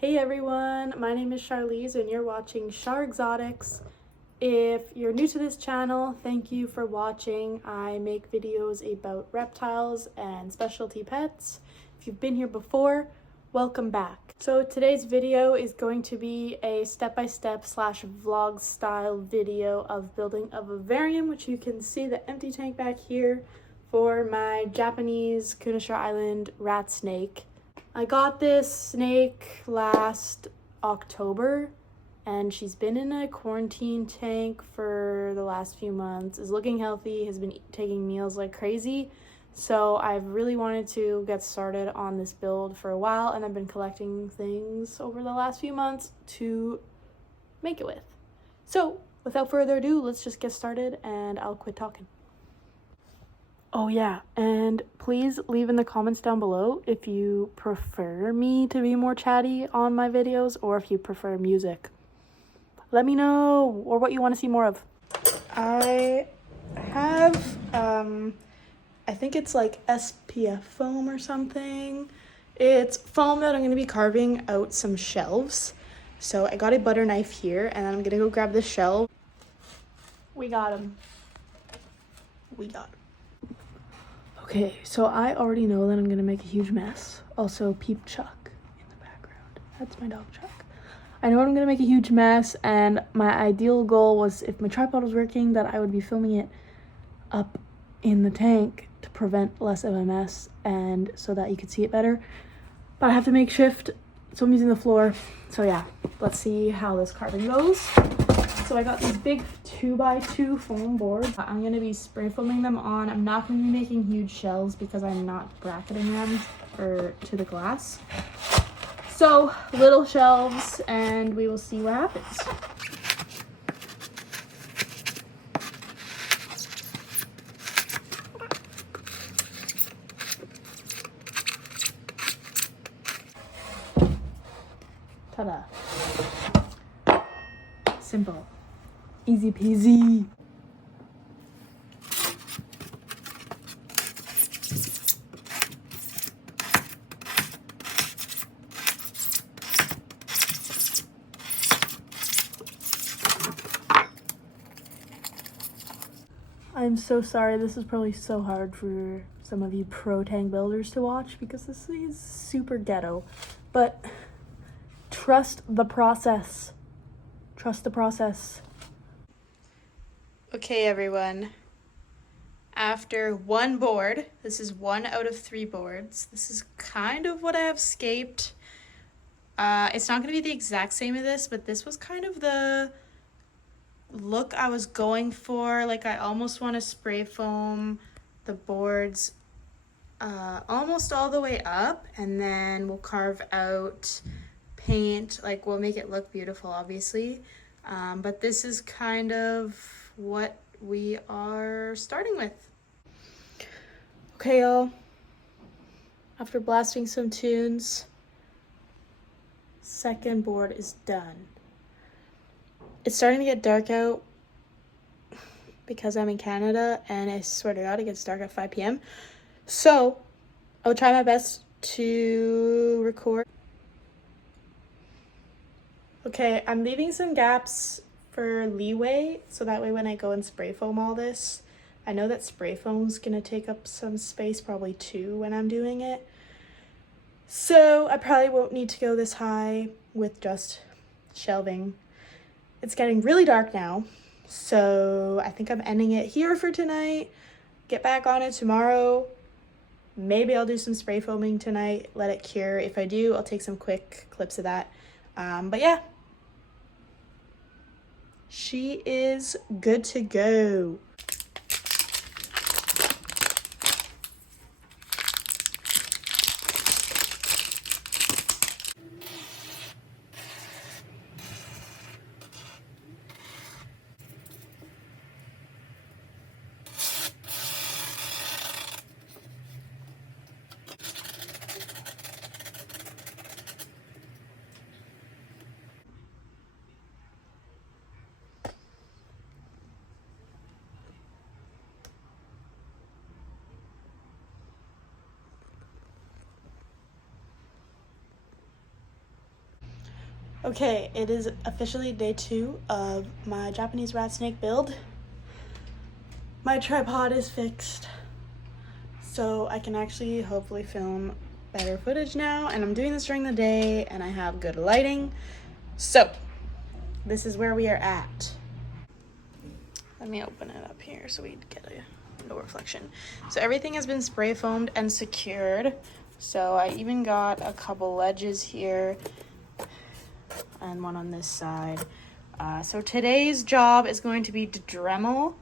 Hey everyone, my name is Charlize and you're watching Char Exotics. If you're new to this channel, thank you for watching. I make videos about reptiles and specialty pets. If you've been here before, welcome back. So today's video is going to be a step-by-step slash vlog style video of building a vivarium, which you can see the empty tank back here for my Japanese Kunashir Island Ratsnake. I got this snake last October and she's been in a quarantine tank for the last few months, is looking healthy, has been taking meals like crazy. So I've really wanted to get started on this build for a while, and I've been collecting things over the last few months to make it with. So without further ado, let's just get started and I'll quit talking. Oh yeah, and please leave in the comments down below if you prefer me to be more chatty on my videos or if you prefer music. Let me know, or what you want to see more of. I have, I think it's like SPF foam or something. It's foam that I'm going to be carving out some shelves. So I got a butter knife here, and then I'm going to go grab the shelf. We got him. Okay, so I already know that I'm going to make a huge mess. Also, peep Chuck in the background. That's my dog Chuck. I know I'm going to make a huge mess, and my ideal goal was, if my tripod was working, that I would be filming it up in the tank to prevent less of a mess and so that you could see it better. But I have to make shift, so I'm using the floor. So yeah, let's see how this carving goes. So I got these big 2x2 foam boards. I'm going to be spray foaming them on. I'm not going to be making huge shells because I'm not bracketing them to the glass. So little shelves, and we will see what happens. Ta-da. Simple. Easy peasy. I'm so sorry, this is probably so hard for some of you pro tank builders to watch because this is super ghetto, but trust the process. Trust the process. Okay, everyone. After one board, this is 1 out of 3 boards. This is kind of what I have scaped. It's not going to be the exact same as this, but this was kind of the look I was going for. Like, I almost want to spray foam the boards almost all the way up, and then we'll carve out paint. Like, we'll make it look beautiful, obviously, but this is kind of what we are starting with. Okay, y'all, after blasting some tunes, second board is done. It's starting to get dark out because I'm in Canada, and I swear to God, it gets dark at 5 p.m. So I'll try my best to record. Okay, I'm leaving some gaps for leeway, so that way when I go and spray foam all this, I know that spray foam's gonna take up some space, probably 2 when I'm doing it. So I probably won't need to go this high with just shelving. It's getting really dark now, so I think I'm ending it here for tonight. Get back on it tomorrow. Maybe I'll do some spray foaming tonight, let it cure. If I do, I'll take some quick clips of that. But yeah, she is good to go. Okay, it is officially day 2 of my Japanese rat snake build. My tripod is fixed, so I can actually hopefully film better footage now, and I'm doing this during the day and I have good lighting. So, this is where we are at. Let me open it up here so we get no reflection. So everything has been spray foamed and secured. So I even got a couple ledges here and one on this side. So today's job is going to be to Dremel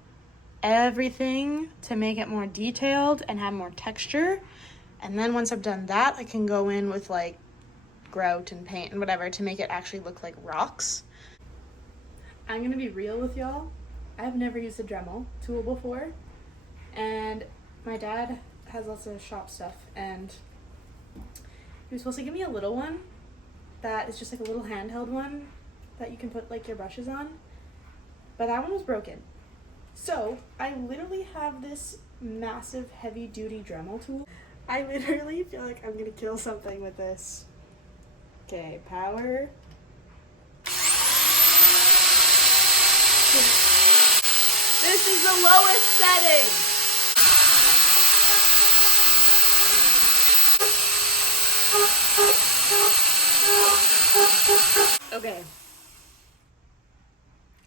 everything to make it more detailed and have more texture. And then once I've done that, I can go in with like grout and paint and whatever to make it actually look like rocks. I'm gonna be real with y'all. I've never used a Dremel tool before, and my dad has lots of shop stuff, and he was supposed to give me a little one that is just like a little handheld one that you can put like your brushes on, but that one was broken. So I literally have this massive heavy duty Dremel tool. I literally feel like I'm gonna kill something with this. Okay, power. This is the lowest setting. Okay.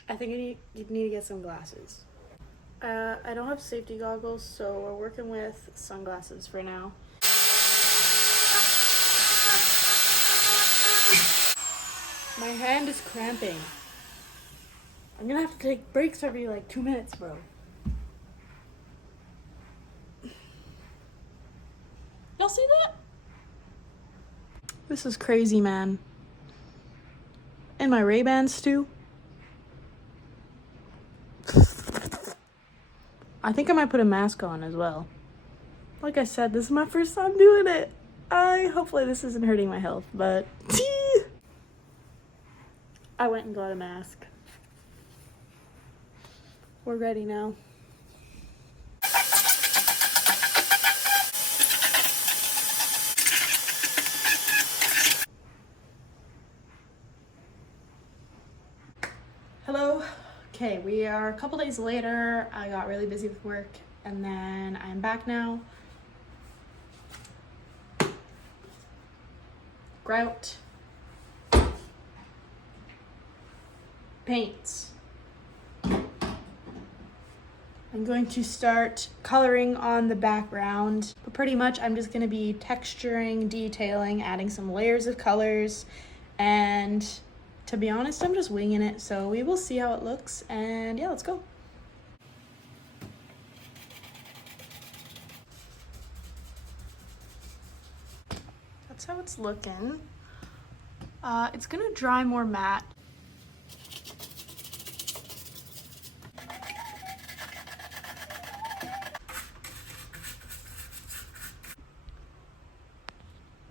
I think you need to get some glasses. I don't have safety goggles, so we're working with sunglasses for now. My hand is cramping. I'm gonna have to take breaks every like 2 minutes, bro. Y'all see that? This is crazy, man. And my Ray-Bans too. I think I might put a mask on as well. Like I said, this is my first time doing it. Hopefully this isn't hurting my health, but I went and got a mask. We're ready now. Hello. Okay, we are a couple days later. I got really busy with work and then I'm back now. Grout. Paints. I'm going to start coloring on the background, but pretty much I'm just going to be texturing, detailing, adding some layers of colors, and to be honest, I'm just winging it, so we will see how it looks, and yeah, let's go. That's how it's looking. It's gonna dry more matte.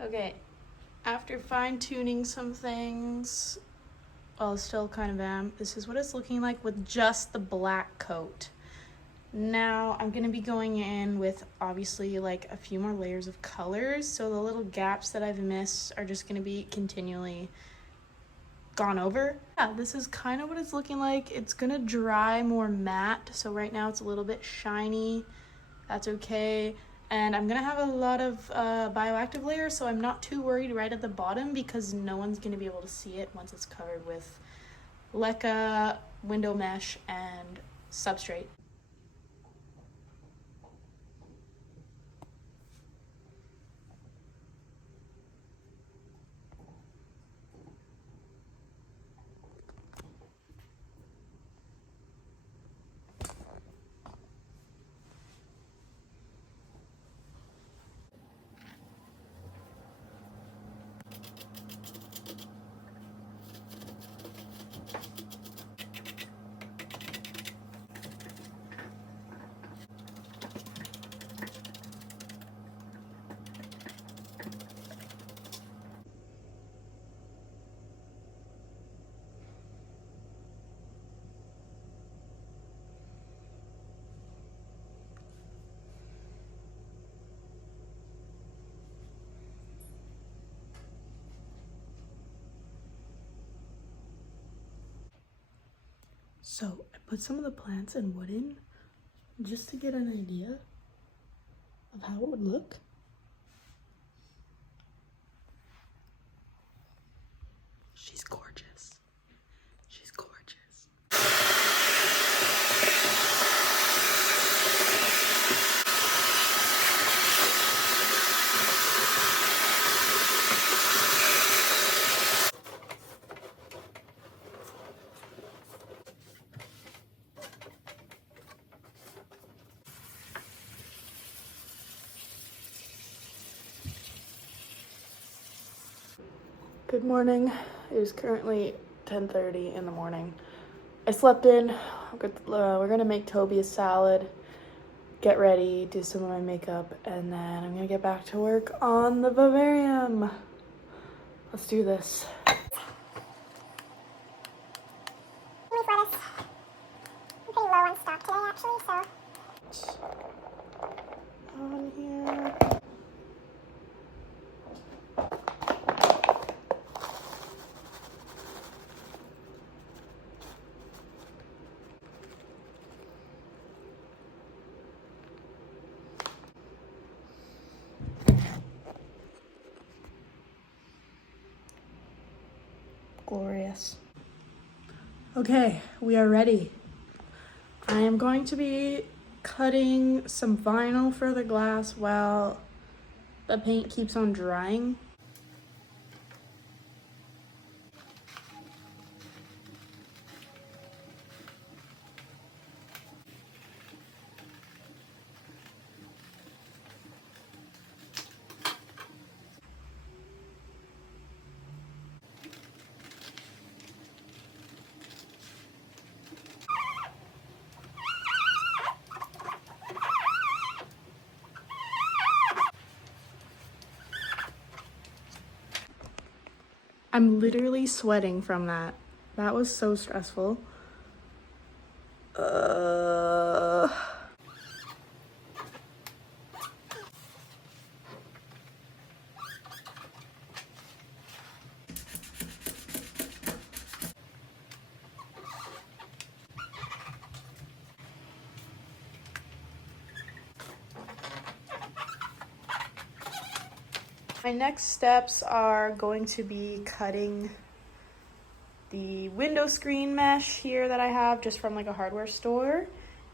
Okay, after fine-tuning some things, well, still kind of am, this is what it's looking like with just the black coat. Now I'm gonna be going in with obviously like a few more layers of colors, so the little gaps that I've missed are just gonna be continually gone over. Yeah, this is kind of what it's looking like. It's gonna dry more matte, so right now it's a little bit shiny. That's okay. And I'm gonna have a lot of bioactive layers, so I'm not too worried right at the bottom because no one's gonna be able to see it once it's covered with leca, window mesh, and substrate. So I put some of the plants in wooden just to get an idea of how it would look. She's gorgeous. She's gorgeous. Good morning. It is currently 10:30 in the morning. I slept in. We're gonna make Toby a salad, get ready, do some of my makeup, and then I'm gonna get back to work on the vivarium. Let's do this. Leaf lettuce. I'm pretty low on stock today, actually, so. On here. Glorious. Okay, we are ready. I am going to be cutting some vinyl for the glass while the paint keeps on drying. I'm literally sweating from that. That was so stressful. My next steps are going to be cutting the window screen mesh here that I have just from like a hardware store,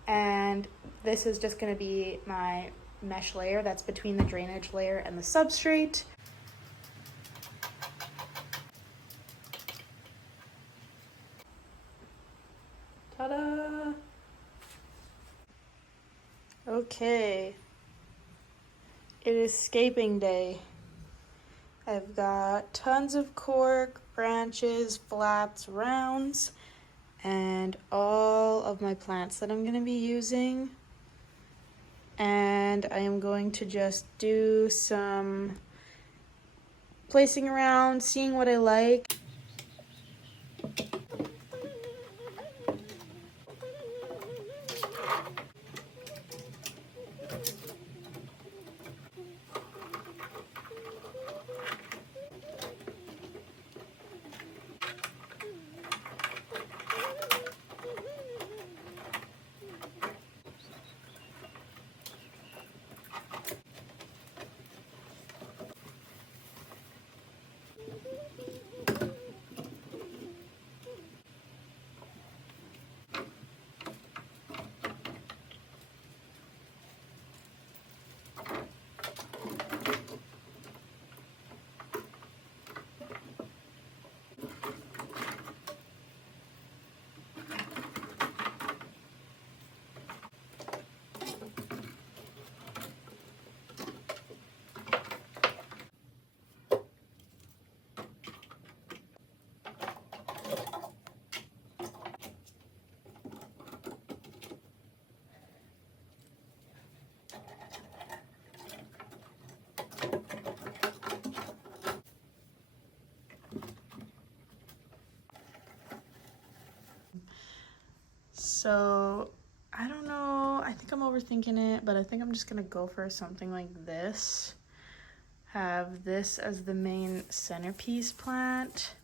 and this is just going to be my mesh layer that's between the drainage layer and the substrate. Ta-da! Okay, it is scaping day. I've got tons of cork, branches, flats, rounds, and all of my plants that I'm going to be using. And I am going to just do some placing around, seeing what I like. So I don't know, I think I'm overthinking it, but I think I'm just gonna go for something like this. Have this as the main centerpiece plant,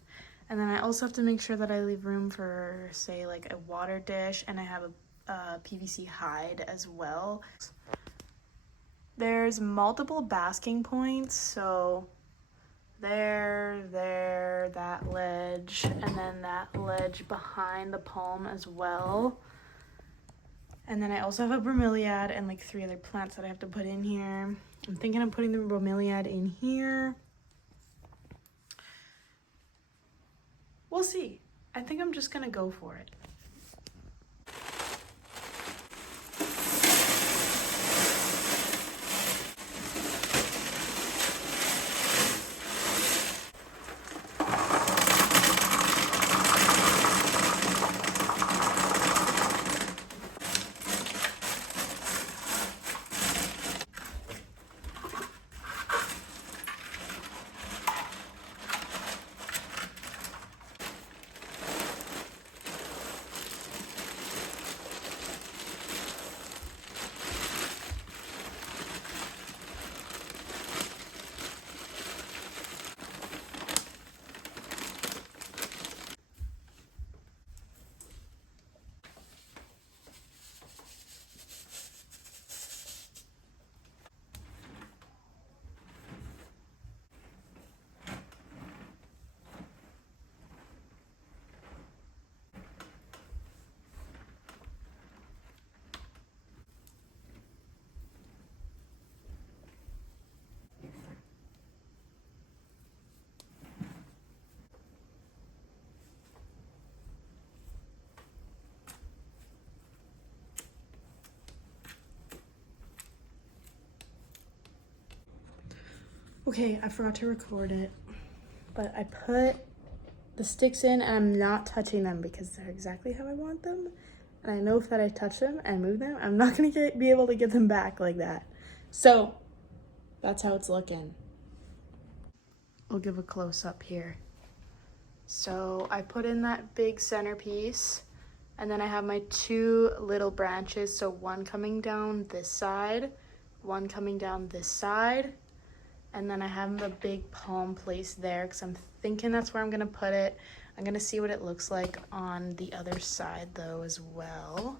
And then I also have to make sure that I leave room for, say, like a water dish, and I have a PVC hide as well. There's multiple basking points, so there, that ledge, and then that ledge behind the palm as well. And then I also have a bromeliad and like 3 other plants that I have to put in here. I'm thinking of putting the bromeliad in here. We'll see. I think I'm just gonna go for it. Okay, I forgot to record it, but I put the sticks in and I'm not touching them because they're exactly how I want them. And I know if that I touch them and move them, I'm not gonna be able to get them back like that. So that's how it's looking. I'll give a close up here. So I put in that big centerpiece, and then I have my 2 little branches. So one coming down this side, one coming down this side. And then I have the big palm placed there because I'm thinking that's where I'm gonna put it. I'm gonna see what it looks like on the other side though as well.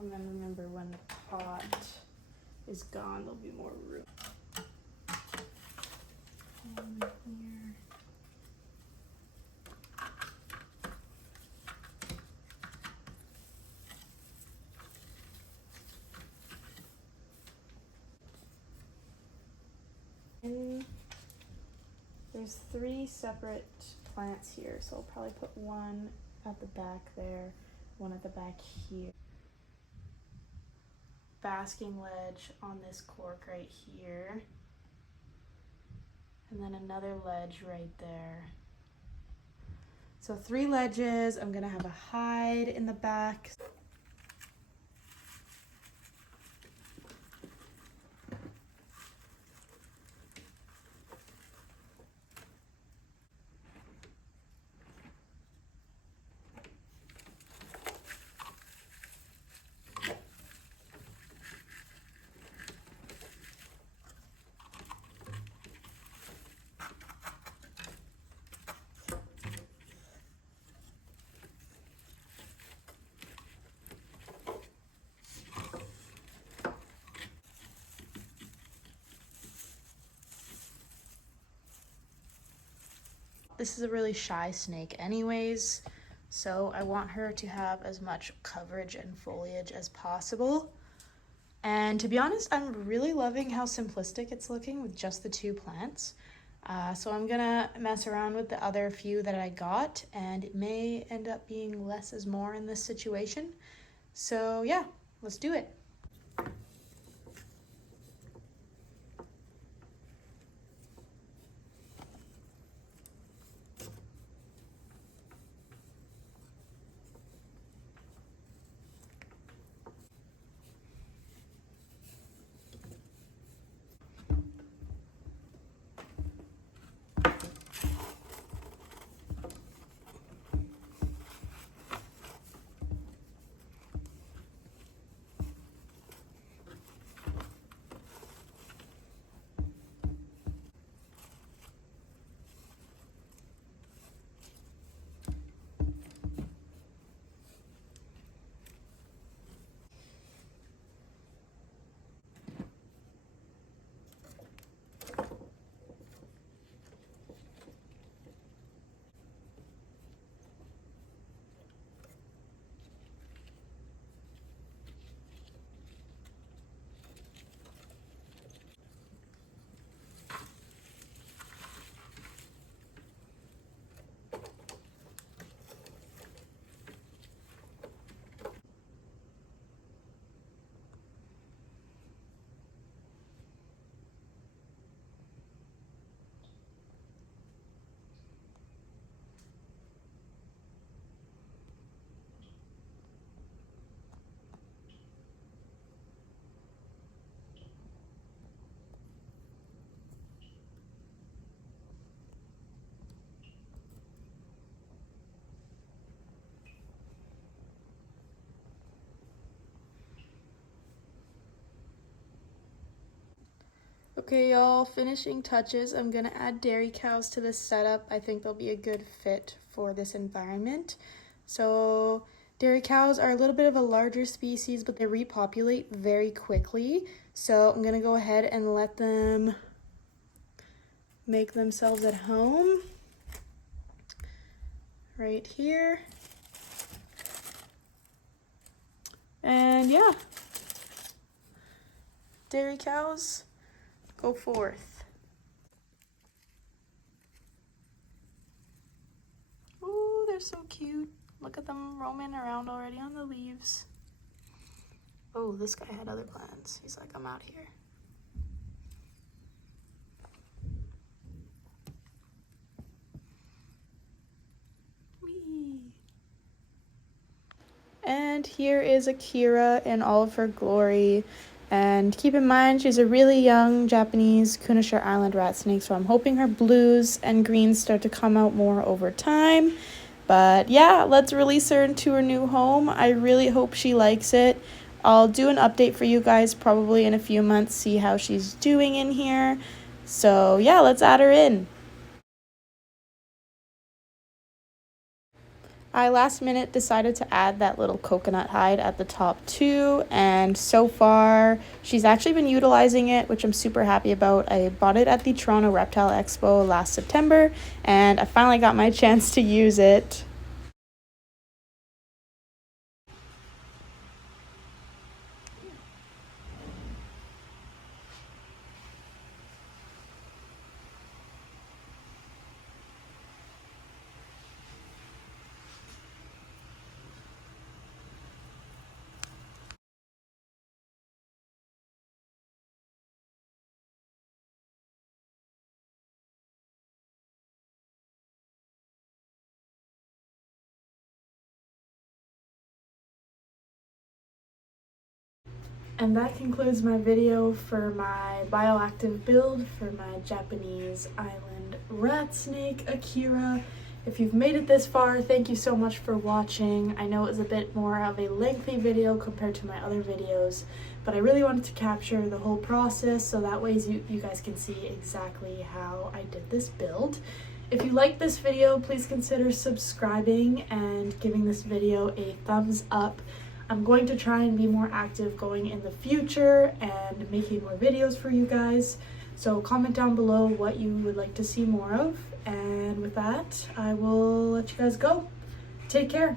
And then remember, when the pot is gone, there'll be more room. Here. And there's 3 separate plants here, so I'll probably put one at the back there, one at the back here. Basking ledge on this cork right here, and then another ledge right there. So 3 ledges. I'm gonna have a hide in the back. This is a really shy snake anyways, so I want her to have as much coverage and foliage as possible. And to be honest, I'm really loving how simplistic it's looking with just the 2 plants. So I'm gonna mess around with the other few that I got, and it may end up being less is more in this situation. So yeah, let's do it. Okay, y'all, finishing touches. I'm gonna add dairy cows to this setup. I think they'll be a good fit for this environment. So dairy cows are a little bit of a larger species, but they repopulate very quickly. So I'm gonna go ahead and let them make themselves at home right here. And yeah, dairy cows, go forth. Ooh, they're so cute. Look at them roaming around already on the leaves. Oh, this guy had other plans. He's like, I'm out here. Whee! And here is Akira in all of her glory. And keep in mind, she's a really young Japanese Kunashir Island Ratsnake, so I'm hoping her blues and greens start to come out more over time. But yeah, let's release her into her new home. I really hope she likes it. I'll do an update for you guys probably in a few months, see how she's doing in here. So yeah, let's add her in. I last minute decided to add that little coconut hide at the top too, and so far she's actually been utilizing it, which I'm super happy about. I bought it at the Toronto Reptile Expo last September, and I finally got my chance to use it. And that concludes my video for my bioactive build for my Japanese island rat snake, Akira. If you've made it this far, thank you so much for watching. I know it was a bit more of a lengthy video compared to my other videos, but I really wanted to capture the whole process so that way you guys can see exactly how I did this build. If you like this video, please consider subscribing and giving this video a thumbs up. I'm going to try and be more active going in the future and making more videos for you guys. So comment down below what you would like to see more of. And with that, I will let you guys go. Take care.